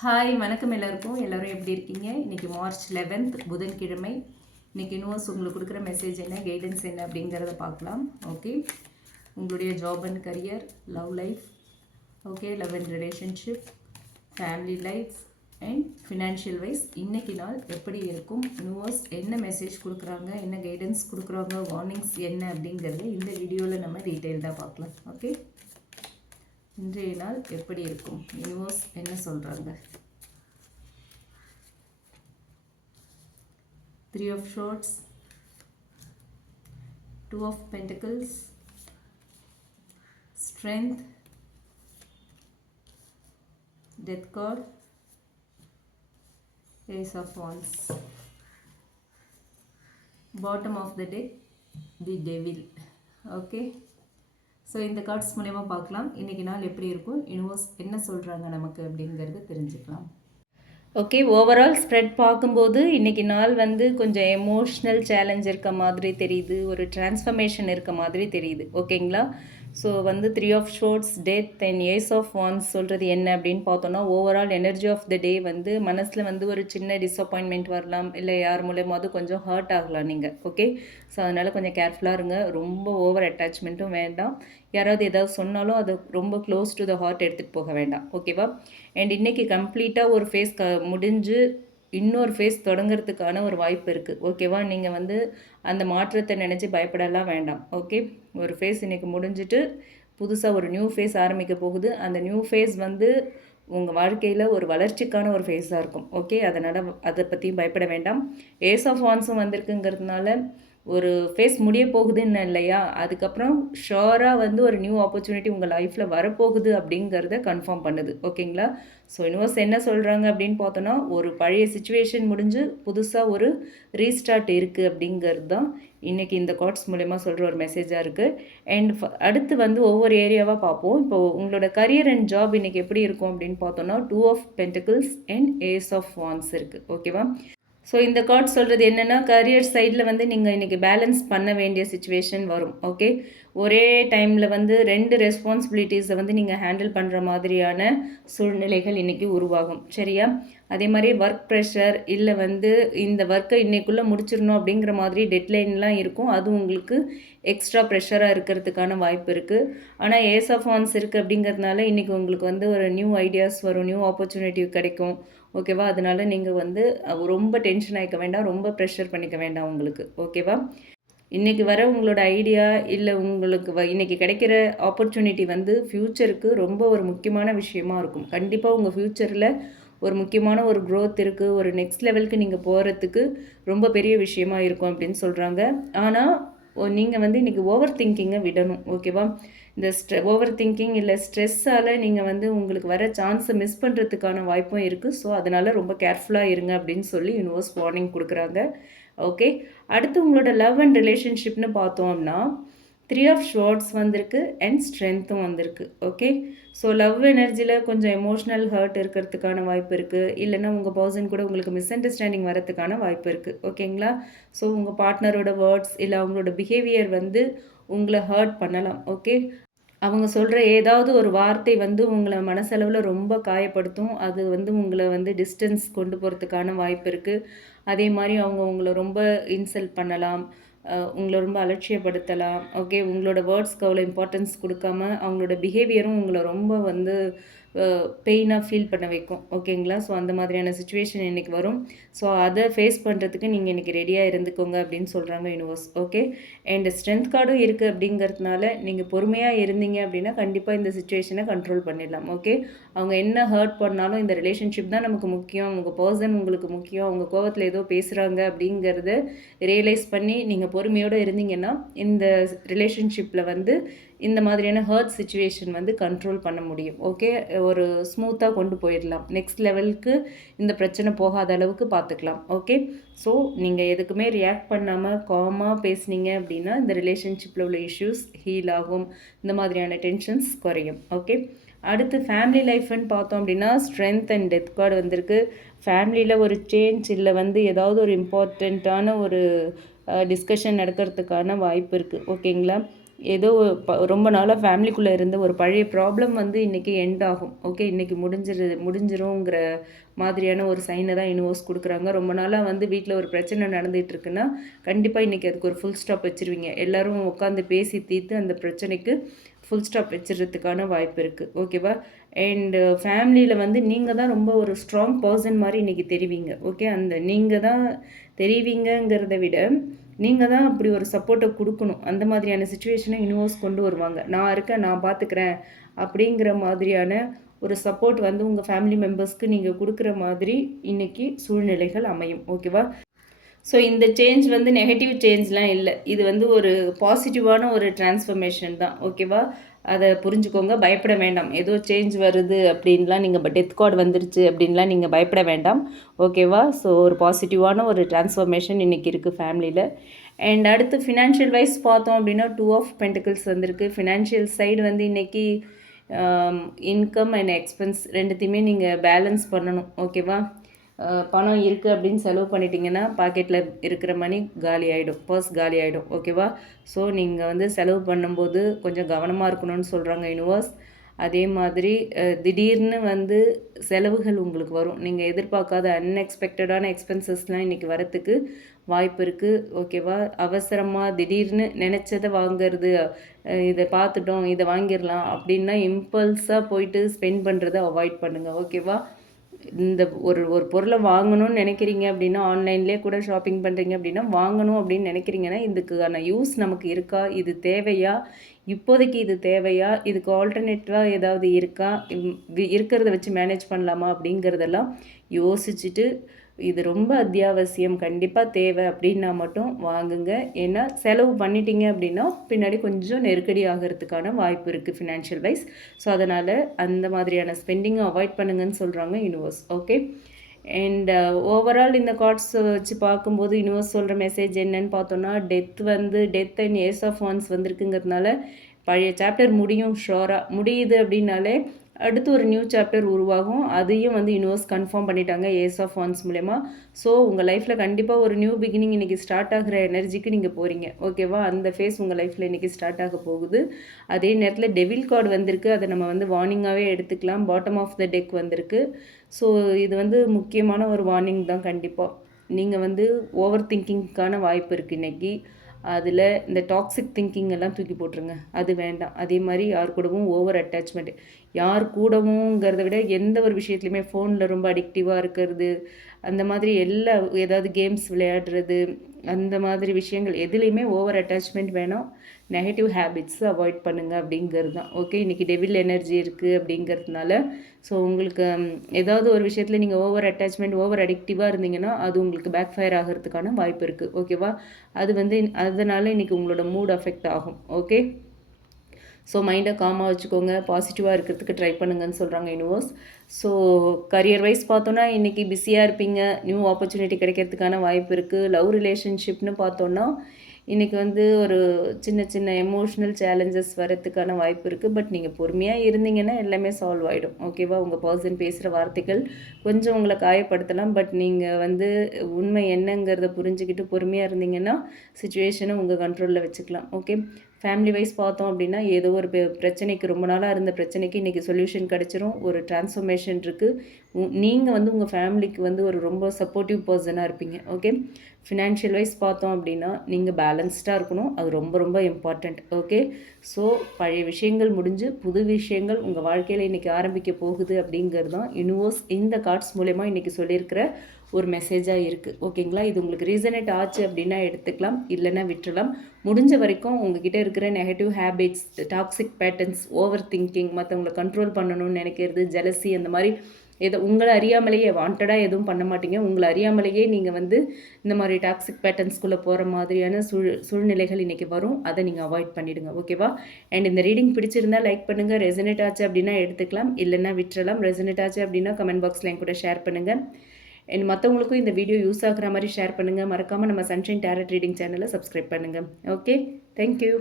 Hi வணக்கம் எல்லாருக்கும். எல்லோரும் எப்படி இருக்கீங்க? இன்றைக்கி மார்ச் 11th புதன்கிழமை. இன்றைக்கி யூனிவர்ஸ் உங்களுக்கு கொடுக்குற மெசேஜ் என்ன, கைடன்ஸ் என்ன அப்படிங்கிறத பார்க்கலாம். ஓகே, உங்களுடைய job and career, love life, okay, love and relationship, family life and financial wise இன்றைக்கி நாள் எப்படி இருக்கும், யூனிவர்ஸ் என்ன மெசேஜ் கொடுக்குறாங்க, என்ன கைடன்ஸ் கொடுக்குறாங்க, வார்னிங்ஸ் என்ன அப்படிங்கிறது இந்த வீடியோவில் நம்ம டீட்டெயில்டாக பார்க்கலாம். ஓகே, இன்றைய நாள் எப்படி இருக்கும், யூனிவர்ஸ் என்ன சொல்கிறாங்க? 3 of Swords, 2 of Pentacles, Strength, Death card, Ace of Wands. Bottom of the deck, the Devil. Okay, so இந்த கார்ட்ஸ் மூலயமா பார்க்கலாம் இன்றைக்கி நாள் எப்படி இருக்கும், யூனிவர்ஸ் என்ன சொல்கிறாங்க நமக்கு அப்படிங்கிறது தெரிஞ்சுக்கலாம். ஓகே, ஓவரால் ஸ்ப்ரெட் பார்க்கும்போது இன்றைக்கி நாள் கொஞ்சம் எமோஷ்னல் சேலஞ்ச் இருக்க மாதிரி தெரியுது, ஒரு டிரான்ஸ்ஃபர்மேஷன் இருக்க மாதிரி தெரியுது. ஓகேங்களா? So 3 of Swords, Death and Ace of Wands சொல்கிறது என்ன அப்படின்னு பார்த்தோன்னா, ஓவரால் எனர்ஜி ஆஃப் த டே மனசில் ஒரு சின்ன டிஸப்பாயின்மெண்ட் வரலாம், இல்லை யார் மூலயமாவது கொஞ்சம் ஹர்ட் ஆகலாம் நீங்கள். ஓகே, ஸோ அதனால் கொஞ்சம் கேர்ஃபுல்லாக இருங்க. ரொம்ப ஓவர் அட்டாச்மெண்ட்டும் வேண்டாம். யாராவது ஏதாவது சொன்னாலும் அது ரொம்ப க்ளோஸ் டு த ஹார்ட் எடுத்துகிட்டு போக வேண்டாம். ஓகேவா? அண்ட் இன்றைக்கி கம்ப்ளீட்டாக ஒரு ஃபேஸ் முடிஞ்சு இன்னொரு ஃபேஸ் தொடங்கிறதுக்கான ஒரு வாய்ப்பு இருக்குது. ஓகேவா? நீங்கள் அந்த மாற்றத்தை நினச்சி பயப்படலாம் வேண்டாம். ஓகே, ஒரு ஃபேஸ் இன்றைக்கி முடிஞ்சிட்டு புதுசாக ஒரு நியூ ஃபேஸ் ஆரம்பிக்க போகுது. அந்த நியூ ஃபேஸ் உங்கள் வாழ்க்கையில் ஒரு வளர்ச்சிக்கான ஒரு ஃபேஸாக இருக்கும். ஓகே, அதனால் அதை பற்றியும் பயப்பட வேண்டாம். ஏஸ் ஆஃப் வான்ஸும் வந்திருக்குங்கிறதுனால ஒரு ஃபேஸ் முடிய போகுதுன்னு இல்லையா, அதுக்கப்புறம் ஷோராக ஒரு நியூ ஆப்பர்ச்சுனிட்டி உங்கள் லைஃப்பில் வரப்போகுது அப்படிங்கிறத கன்ஃபார்ம் பண்ணுது. ஓகேங்களா? ஸோ யூனிவர்ஸ் என்ன சொல்கிறாங்க அப்படின்னு பார்த்தோன்னா, ஒரு பழைய சுச்சுவேஷன் முடிஞ்சு புதுசாக ஒரு ரீஸ்டார்ட் இருக்குது அப்படிங்கிறது தான் இன்றைக்கி இந்த கார்ட்ஸ் மூலயமா சொல்கிற ஒரு மெசேஜாக இருக்குது. அண்ட் அடுத்து ஒவ்வொரு ஏரியாவாக பார்ப்போம். இப்போது உங்களோட கரியர் அண்ட் ஜாப் இன்றைக்கி எப்படி இருக்கும் அப்படின்னு பார்த்தோன்னா, 2 of Pentacles and Ace of Wands இருக்குது. ஓகேவா? ஸோ இந்த கார்ட் சொல்கிறது என்னென்னா, கரியர் சைடில் நீங்கள் இன்றைக்கி பேலன்ஸ் பண்ண வேண்டிய சுச்சுவேஷன் வரும். ஓகே, ஒரே டைமில் 2 ரெஸ்பான்சிபிலிட்டிஸை நீங்கள் ஹேண்டில் பண்ணுற மாதிரியான சூழ்நிலைகள் இன்றைக்கி உருவாகும். சரியா? அதே மாதிரி ஒர்க் ப்ரெஷர், இல்லை இந்த ஒர்க்கை இன்றைக்குள்ளே முடிச்சிடணும் அப்படிங்கிற மாதிரி டெட்லைன்லாம் இருக்கும். அது உங்களுக்கு எக்ஸ்ட்ரா ப்ரெஷராக இருக்கிறதுக்கான வாய்ப்பு இருக்குது. ஆனால் ஏஸ் ஆஃப் வான்ஸ் இருக்குது அப்படிங்கிறதுனால இன்றைக்கி உங்களுக்கு ஒரு நியூ ஐடியாஸ் வரும், நியூ ஆப்பர்ச்சுனிட்டி கிடைக்கும். ஓகேவா? அதனால் நீங்கள் ரொம்ப டென்ஷன் ஆகிக்க வேண்டாம், ரொம்ப ப்ரெஷர் பண்ணிக்க வேண்டாம் உங்களுக்கு. ஓகேவா? இன்றைக்கி வர உங்களோட ஐடியா இல்லை உங்களுக்கு இன்றைக்கி கிடைக்கிற ஆப்பர்ச்சுனிட்டி ஃப்யூச்சருக்கு ரொம்ப ஒரு முக்கியமான விஷயமா இருக்கும். கண்டிப்பாக உங்கள் ஃப்யூச்சரில் ஒரு முக்கியமான ஒரு க்ரோத் இருக்குது, ஒரு நெக்ஸ்ட் லெவலுக்கு நீங்கள் போகிறதுக்கு ரொம்ப பெரிய விஷயமா இருக்கும் அப்படின்னு சொல்கிறாங்க. ஆனால் நீங்கள் இன்றைக்கி ஓவர் திங்கிங்கை விடணும். ஓகேவா? இந்த ஓவர் திங்கிங் இல்லை ஸ்ட்ரெஸ்ஸால் நீங்கள் உங்களுக்கு வர சான்ஸை மிஸ் பண்ணுறதுக்கான வாய்ப்பும் இருக்குது. ஸோ அதனால் ரொம்ப கேர்ஃபுல்லாக இருங்க அப்படின்னு சொல்லி யூனிவர்ஸ் வார்னிங் கொடுக்குறாங்க. ஓகே, அடுத்து உங்களோட லவ் அண்ட் ரிலேஷன்ஷிப்னு பார்த்தோம்னா 3 of Swords வந்திருக்கு அண்ட் ஸ்ட்ரென்த்தும் வந்திருக்கு. ஓகே, ஸோ லவ் எனர்ஜியில் கொஞ்சம் எமோஷ்னல் ஹர்ட் இருக்கிறதுக்கான வாய்ப்பு இருக்குது, இல்லைன்னா உங்கள் பர்சன் கூட உங்களுக்கு மிஸ் அண்டர்ஸ்டாண்டிங் வரதுக்கான வாய்ப்பு இருக்குது. ஓகேங்களா? ஸோ உங்கள் பார்ட்னரோட வேர்ட்ஸ் இல்லை அவங்களோட பிஹேவியர் உங்களை ஹர்ட் பண்ணலாம். ஓகே, அவங்க சொல்கிற ஏதாவது ஒரு வார்த்தை உங்களை மனசளவில் ரொம்ப காயப்படுத்தும். அது உங்களை டிஸ்டன்ஸ் கொண்டு போகிறதுக்கான வாய்ப்பு இருக்குது. அதே மாதிரி அவங்க உங்களை ரொம்ப இன்சல்ட் பண்ணலாம், உங்களை ரொம்ப அலட்சியப்படுத்தலாம். ஓகே, உங்களோட வேர்ட்ஸ்க்கு அவ்வளோ இம்பார்ட்டன்ஸ் கொடுக்காம அவங்களோட பிஹேவியரும் உங்களை ரொம்ப பெயினாக ஃபீல் பண்ண வைக்கும். ஓகேங்களா? ஸோ அந்த மாதிரியான சுச்சுவேஷன் இன்றைக்கி வரும். ஸோ அதை ஃபேஸ் பண்ணுறதுக்கு நீங்கள் இன்றைக்கி ரெடியாக இருந்துக்கோங்க அப்படின்னு சொல்கிறாங்க யூனிவர்ஸ். ஓகே, அண்ட் ஸ்ட்ரென்த் கார்டும் இருக்குது அப்படிங்கிறதுனால நீங்கள் பொறுமையாக இருந்தீங்க அப்படின்னா கண்டிப்பாக இந்த சுச்சுவேஷனை கண்ட்ரோல் பண்ணிடலாம். ஓகே, அவங்க என்ன ஹர்ட் பண்ணாலும் இந்த ரிலேஷன்ஷிப் தான் நமக்கு முக்கியம், உங்கள் பர்சன் உங்களுக்கு முக்கியம், அவங்க கோவத்தில் ஏதோ பேசுகிறாங்க அப்படிங்கிறத ரியலைஸ் பண்ணி நீங்கள் பொறுமையோடு இருந்தீங்கன்னா இந்த ரிலேஷன்ஷிப்பில் இந்த மாதிரியான ஹர்ட் சுச்சுவேஷன் கண்ட்ரோல் பண்ண முடியும். ஓகே, ஒரு ஸ்மூத்தாக கொண்டு போயிடலாம். நெக்ஸ்ட் லெவலுக்கு இந்த பிரச்சனை போகாத அளவுக்கு பார்த்துக்கலாம். ஓகே, ஸோ நீங்கள் எதுக்குமே ரியாக்ட் பண்ணாமல் காமாக பேசுனீங்க அப்படின்னா இந்த ரிலேஷன்ஷிப்பில் உள்ள இஷ்யூஸ் ஹீல் ஆகும், இந்த மாதிரியான டென்ஷன்ஸ் குறையும். ஓகே, அடுத்து ஃபேமிலி லைஃப்னு பார்த்தோம் அப்படின்னா ஸ்ட்ரென்த் அண்ட் டெத் கார்டு வந்திருக்கு. ஃபேமிலியில் ஒரு சேஞ்ச் இல்லை ஏதாவது ஒரு இம்பார்ட்டண்ட்டான ஒரு டிஸ்கஷன் நடக்கிறதுக்கான வாய்ப்பு இருக்குது. ஓகேங்களா? ஏதோ ரொம்ப நாளாக ஃபேமிலிக்குள்ளே இருந்த ஒரு பழைய ப்ராப்ளம் வந்து இன்றைக்கி எண்ட் ஆகும். ஓகே, இன்றைக்கி முடிஞ்சிருங்கிற மாதிரியான ஒரு சைனை தான் யூனிவர்ஸ் கொடுக்குறாங்க. ரொம்ப நாளாக வந்து வீட்டில் ஒரு பிரச்சனை நடந்துகிட்ருக்குன்னா கண்டிப்பாக இன்றைக்கி அதுக்கு ஒரு ஃபுல் ஸ்டாப் வச்சுருவீங்க. எல்லோரும் உட்காந்து பேசி தீர்த்து அந்த பிரச்சனைக்கு ஃபுல் ஸ்டாப் வச்சுறதுக்கான வாய்ப்பு இருக்குது. ஓகேவா? அண்டு ஃபேமிலியில் வந்து நீங்கள் தான் ரொம்ப ஒரு ஸ்ட்ராங் பர்சன் மாதிரி இன்றைக்கி தெரிவிங்க. ஓகே, அந்த நீங்கள் தான் தெரிவிங்கிறத விட நீங்கள் தான் அப்படி ஒரு சப்போர்ட்டை கொடுக்கணும். அந்த மாதிரியான சுச்சுவேஷனை யூனிவர்ஸ் கொண்டு வருவாங்க. நான் இருக்கேன், நான் பார்த்துக்கிறேன் அப்படிங்கிற மாதிரியான ஒரு சப்போர்ட் வந்து உங்கள் ஃபேமிலி மெம்பர்ஸ்க்கு நீங்கள் கொடுக்குற மாதிரி இன்றைக்கி சூழ்நிலைகள் அமையும். ஓகேவா? ஸோ இந்த சேஞ்ச் வந்து நெகட்டிவ் சேஞ்ச்லாம் இல்லை. இது வந்து ஒரு பாசிட்டிவான ஒரு டிரான்ஸ்ஃபர்மேஷன் தான். ஓகேவா? அதை புரிஞ்சுக்கோங்க. பயப்பட வேண்டாம். ஏதோ சேஞ்ச் வருது அப்படின்லாம் நீங்கள் டெத் கார்டு வந்துருச்சு அப்படின்லாம் நீங்கள் பயப்பட வேண்டாம். ஓகேவா? ஸோ ஒரு பாசிட்டிவான ஒரு டிரான்ஸ்ஃபர்மேஷன் இன்றைக்கி இருக்குது ஃபேமிலியில். அண்ட் அடுத்து ஃபினான்ஷியல் வைஸ் பார்த்தோம் அப்படின்னா 2 ஆஃப் பென்டிகிள்ஸ் வந்திருக்கு. ஃபினான்ஷியல் சைடு வந்து இன்றைக்கி இன்கம் அண்ட் எக்ஸ்பென்ஸ் ரெண்டுத்தையுமே நீங்கள் பேலன்ஸ் பண்ணணும். ஓகேவா? பணம் இருக்குது அப்படின்னு செலவு பண்ணிட்டீங்கன்னா பாக்கெட்டில் இருக்கிற மணி காலி ஆகிடும், பர்ஸ் காலி ஆகிடும். ஓகேவா? ஸோ நீங்கள் வந்து செலவு பண்ணும்போது கொஞ்சம் கவனமாக இருக்கணும்னு சொல்கிறாங்க யூனிவர்ஸ். அதே மாதிரி திடீர்னு வந்து செலவுகள் உங்களுக்கு வரும். நீங்கள் எதிர்பார்க்காத அன்எக்ஸ்பெக்டடான எக்ஸ்பென்சஸ்லாம் இன்றைக்கி வரத்துக்கு வாய்ப்பு இருக்குது. ஓகேவா? அவசரமாக திடீர்னு நினச்சதை வாங்கிறது, இதை பார்த்துட்டோம் இதை வாங்கிடலாம் அப்படின்னா இம்பல்ஸாக போயிட்டு ஸ்பெண்ட் பண்ணுறதை அவாய்ட் பண்ணுங்கள். ஓகேவா? இந்த ஒரு ஒரு பொருளை வாங்கணும்னு நினைக்கிறீங்க அப்படின்னா, ஆன்லைன்லேயே கூட ஷாப்பிங் பண்ணுறீங்க அப்படின்னா, வாங்கணும் அப்படின்னு நினைக்கிறீங்கன்னா இதுக்கான யூஸ் நமக்கு இருக்கா, இது தேவையா, இப்போதைக்கு இது தேவையா, இதுக்கு ஆல்டர்னேட்டிவாக ஏதாவது இருக்கா, இருக்கிறத வச்சு மேனேஜ் பண்ணலாமா அப்படிங்கிறதெல்லாம் யோசிச்சுட்டு இது ரொம்ப அத்தியாவசியம், கண்டிப்பாக தேவை அப்படின்னா மட்டும் வாங்குங்க. ஏன்னா செலவு பண்ணிட்டீங்க அப்படின்னா பின்னாடி கொஞ்சம் நெருக்கடி ஆகிறதுக்கான வாய்ப்பு இருக்குது ஃபினான்ஷியல் வைஸ். ஸோ அதனால் அந்த மாதிரியான ஸ்பெண்டிங்கை அவாய்ட் பண்ணுங்கன்னு சொல்கிறாங்க யூனிவர்ஸ். ஓகே, அண்ட் ஓவரால் இந்த கார்ட்ஸ் வச்சு பார்க்கும்போது யூனிவர்ஸ் சொல்கிற மெசேஜ் என்னன்னு பார்த்தோன்னா, death and ace of wands வந்திருக்குங்கிறதுனால பழைய சாப்டர் முடியும். ஷோராக முடியுது அப்படின்னாலே அடுத்து ஒரு நியூ சாப்டர் உருவாகும். அதையும் வந்து யூனிவர்ஸ் கன்ஃபார்ம் பண்ணிட்டாங்க ஏஸ் ஆஃப் வான்ஸ் மூலமா. ஸோ உங்கள் லைஃப்பில் கண்டிப்பாக ஒரு நியூ பிகினிங் இன்றைக்கி ஸ்டார்ட் ஆகிற எனர்ஜிக்கு நீங்கள் போகிறீங்க. ஓகேவா? அந்த ஃபேஸ் உங்கள் லைஃப்பில் இன்றைக்கி ஸ்டார்ட் ஆக போகுது. அதே நேரத்தில் டெவில் கார்டு வந்திருக்கு. அதை நம்ம வந்து வார்னிங்காகவே எடுத்துக்கலாம். பாட்டம் ஆஃப் த டெக் வந்திருக்கு. ஸோ இது வந்து முக்கியமான ஒரு வார்னிங் தான். கண்டிப்பாக நீங்கள் வந்து ஓவர் திங்கிங்க்கான வாய்ப்பு இருக்குது இன்றைக்கி. அதில் இந்த டாக்ஸிக் திங்கிங் எல்லாம் தூக்கி போட்டுருங்க, அது வேண்டாம். அதே மாதிரி யார் கூடவும் ஓவர் அட்டாச்மெண்ட், யார் கூடவும்ங்கிறத விட எந்த ஒரு விஷயத்துலையுமே ஃபோனில் ரொம்ப அடிக்டிவாக இருக்கிறது, அந்த மாதிரி ஏதாவது கேம்ஸ் விளையாடுறது, அந்த மாதிரி விஷயங்கள் எதுலேயுமே ஓவர் அட்டாச்மெண்ட் வேணாம். நெகட்டிவ் ஹேபிட்ஸை அவாய்ட் பண்ணுங்கள் அப்படிங்கிறது தான். ஓகே, இன்றைக்கி டெவில் எனர்ஜி இருக்குது அப்படிங்கிறதுனால ஸோ உங்களுக்கு ஏதாவது ஒரு விஷயத்தில் நீங்கள் ஓவர் அட்டாச்மெண்ட், ஓவர் அடிக்டிவாக இருந்தீங்கன்னா அது உங்களுக்கு பேக் ஃபயர் ஆகிறதுக்கான வாய்ப்பு இருக்குது. ஓகேவா? அது வந்து அதனால் இன்றைக்கி உங்களோட மூட் அஃபெக்ட் ஆகும். ஓகே, ஸோ மைண்டை காமாக வச்சுக்கோங்க, பாசிட்டிவாக இருக்கிறதுக்கு ட்ரை பண்ணுங்கன்னு சொல்கிறாங்க யூனிவர்ஸ். ஸோ கரியர் வைஸ் பார்த்தோன்னா இன்றைக்கி பிஸியாக இருப்பீங்க, நியூ ஆப்பர்ச்சுனிட்டி கிடைக்கிறதுக்கான வாய்ப்பு இருக்குது. லவ் ரிலேஷன்ஷிப்னு பார்த்தோன்னா இன்றைக்கி வந்து ஒரு சின்ன சின்ன எமோஷ்னல் சேலஞ்சஸ் வரத்துக்கான வாய்ப்பு இருக்குது. பட் நீங்கள் பொறுமையாக இருந்தீங்கன்னா எல்லாமே சால்வ் ஆகிடும். ஓகேவா? உங்கள் பர்சன் பேசுகிற வார்த்தைகள் கொஞ்சம் உங்களை காயப்படுத்தலாம். பட் நீங்கள் வந்து உண்மை என்னங்கிறத புரிஞ்சுக்கிட்டு பொறுமையாக இருந்தீங்கன்னா சுச்சுவேஷனை உங்கள் கண்ட்ரோலில் வச்சுக்கலாம். ஓகே, ஃபேமிலி வைஸ் பார்த்தோம் அப்படின்னா ஏதோ ஒரு பிரச்சனைக்கு, ரொம்ப நாளாக இருந்த பிரச்சனைக்கு இன்றைக்கி சொல்யூஷன் கிடச்சிரும். ஒரு டிரான்ஸ்ஃபர்மேஷன் இருக்குது. நீங்கள் வந்து உங்கள் ஃபேமிலிக்கு வந்து ஒரு ரொம்ப சப்போர்ட்டிவ் பர்சனாக இருப்பீங்க. ஓகே, ஃபினான்ஷியல் வைஸ் பார்த்தோம் அப்படின்னா நீங்கள் பேலன்ஸ்டாக இருக்கணும். அது ரொம்ப ரொம்ப இம்பார்ட்டண்ட். ஓகே, ஸோ பழைய விஷயங்கள் முடிஞ்சு புது விஷயங்கள் உங்கள் வாழ்க்கையில் இன்றைக்கி ஆரம்பிக்க போகுது அப்படிங்கிறது தான் யூனிவர்ஸ் இந்த கார்ட்ஸ் மூலமா இன்றைக்கி சொல்லியிருக்கிற ஒரு மெசேஜாக இருக்குது. ஓகேங்களா? இது உங்களுக்கு ரீசனேட் ஆச்சு அப்படின்னா எடுத்துக்கலாம், இல்லைன்னா விட்டுறலாம். முடிஞ்ச வரைக்கும் உங்ககிட்ட இருக்கிற negative habits, toxic patterns, over thinking, மற்றவங்களை கண்ட்ரோல் பண்ணணும்னு நினைக்கிறது, ஜெலசி, அந்த மாதிரி உங்களை அறியாமலேயே வாண்டடாக எதுவும் பண்ண மாட்டீங்க. உங்களை அறியாமலேயே நீங்கள் வந்து இந்த மாதிரி டாக்ஸிக் பேட்டர்ன்ஸ்குள்ளே போகிற மாதிரியான சூழ்நிலைகள் இன்றைக்கி வரும். அதை நீங்கள் அவாய்ட் பண்ணிவிடுங்க. ஓகேவா? அண்ட் இந்த ரீடிங் பிடிச்சிருந்தால் லைக் பண்ணுங்கள். ரெசனேட் ஆச்சு அப்படின்னா எடுத்துக்கலாம், இல்லைன்னா விட்டுறலாம். ரெசனேட் ஆச்சு அப்படின்னா கமெண்ட் பாக்ஸில் என் கூட ஷேர் பண்ணுங்கள். அண்ட் மற்றவங்களுக்கும் இந்த வீடியோ யூஸ் ஆகிற மாதிரி ஷேர் பண்ணுங்கள். மறக்காமல் நம்ம சன்ஷைன் டேரட் ரீடிங் சேனலை சப்ஸ்கிரைப் பண்ணுங்கள். Okay, thank you.